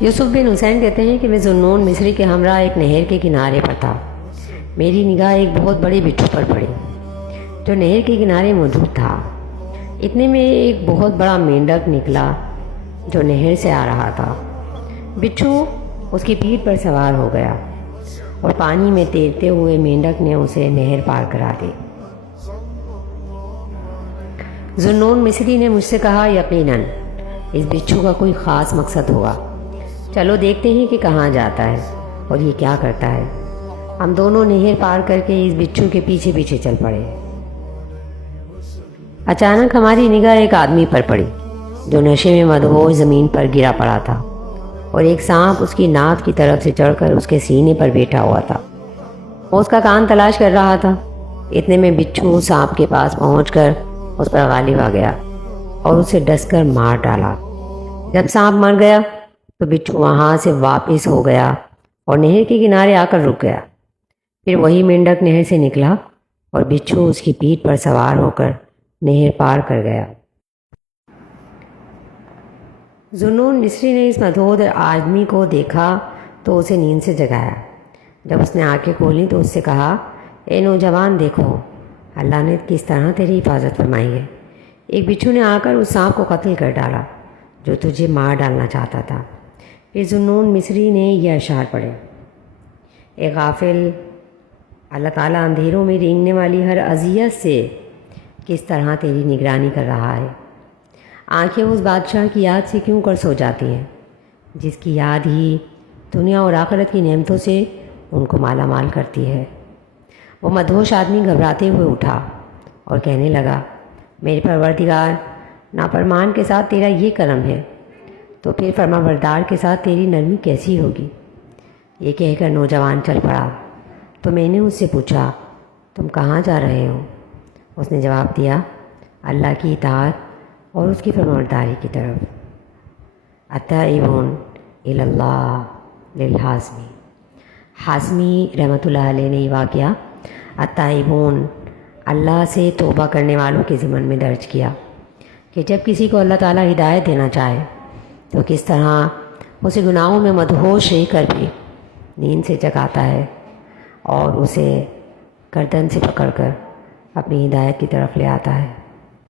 یوسف بن حسین کہتے ہیں کہ میں ذوالنون مصری کے ہمراہ ایک نہر کے کنارے پر تھا۔ میری نگاہ ایک بہت بڑے بچھو پر پڑی جو نہر کے کنارے موجود تھا۔ اتنے میں ایک بہت بڑا مینڈک نکلا جو نہر سے آ رہا تھا۔ بچھو اس کی پیٹھ پر سوار ہو گیا اور پانی میں تیرتے ہوئے مینڈک نے اسے نہر پار کرا دی۔ ذوالنون مصری نے مجھ سے کہا، یقیناً اس بچھو کا کوئی خاص مقصد ہوگا، چلو دیکھتے ہیں کہ کہاں جاتا ہے اور یہ کیا کرتا ہے۔ ہم دونوں نہر پار کر کے اس بچھو کے پیچھے پیچھے چل پڑے۔ اچانک ہماری نگاہ ایک آدمی پر پڑی جو نشے میں مدہوش زمین پر گرا پڑا تھا اور ایک سانپ اس کی ناک کی طرف سے چڑھ کر اس کے سینے پر بیٹھا ہوا تھا۔ وہ اس کا کان تلاش کر رہا تھا۔ اتنے میں بچھو سانپ کے پاس پہنچ کر اس پر غالب آ گیا اور اسے ڈس کر مار ڈالا۔ جب سانپ مر گیا تو بچھو وہاں سے واپس ہو گیا اور نہر کے کنارے آ کر رک گیا۔ پھر وہی مینڈک نہر سے نکلا اور بچھو اس کی پیٹھ پر سوار ہو کر نہر پار کر گیا۔ ذوالنون مصری نے اس مدہوش آدمی کو دیکھا تو اسے نیند سے جگایا۔ جب اس نے آنکھیں کھولیں تو اس سے کہا، اے نوجوان، دیکھو اللہ نے کس طرح تیری حفاظت فرمائی ہے۔ ایک بچھو نے آ کر اس سانپ کو قتل کر ڈالا جو تجھے مار ڈالنا چاہتا تھا۔ پھر ذوالنون مصری نے یہ اشعار پڑھے، اے غافل، اللہ تعالیٰ اندھیروں میں رینگنے والی ہر اذیت سے کس طرح تیری نگرانی کر رہا ہے۔ آنکھیں اس بادشاہ کی یاد سے کیوں کر سو جاتی ہیں جس کی یاد ہی دنیا اور آخرت کی نعمتوں سے ان کو مالا مال کرتی ہے۔ وہ مدہوش آدمی گھبراتے ہوئے اٹھا اور کہنے لگا، میرے پروردگار، نافرمان کے ساتھ تیرا یہ کرم ہے تو پھر فرمانبردار کے ساتھ تیری نرمی کیسی ہوگی۔ یہ کہہ کر نوجوان چل پڑا تو میں نے اس سے پوچھا، تم کہاں جا رہے ہو؟ اس نے جواب دیا، اللہ کی اطاعت اور اس کی فرمانبرداری کی طرف۔ التائبون الی اللہ للحازمی۔ حازمی رحمۃ اللہ علیہ نے یہ واقعہ التائبون اللہ سے توبہ کرنے والوں کے ضمن میں درج کیا کہ جب کسی کو اللہ تعالیٰ ہدایت دینا چاہے تو کس طرح اسے گناہوں میں مدہوش رہ کر بھی نیند سے جگاتا ہے اور اسے گردن سے پکڑ کر اپنی ہدایت کی طرف لے آتا ہے۔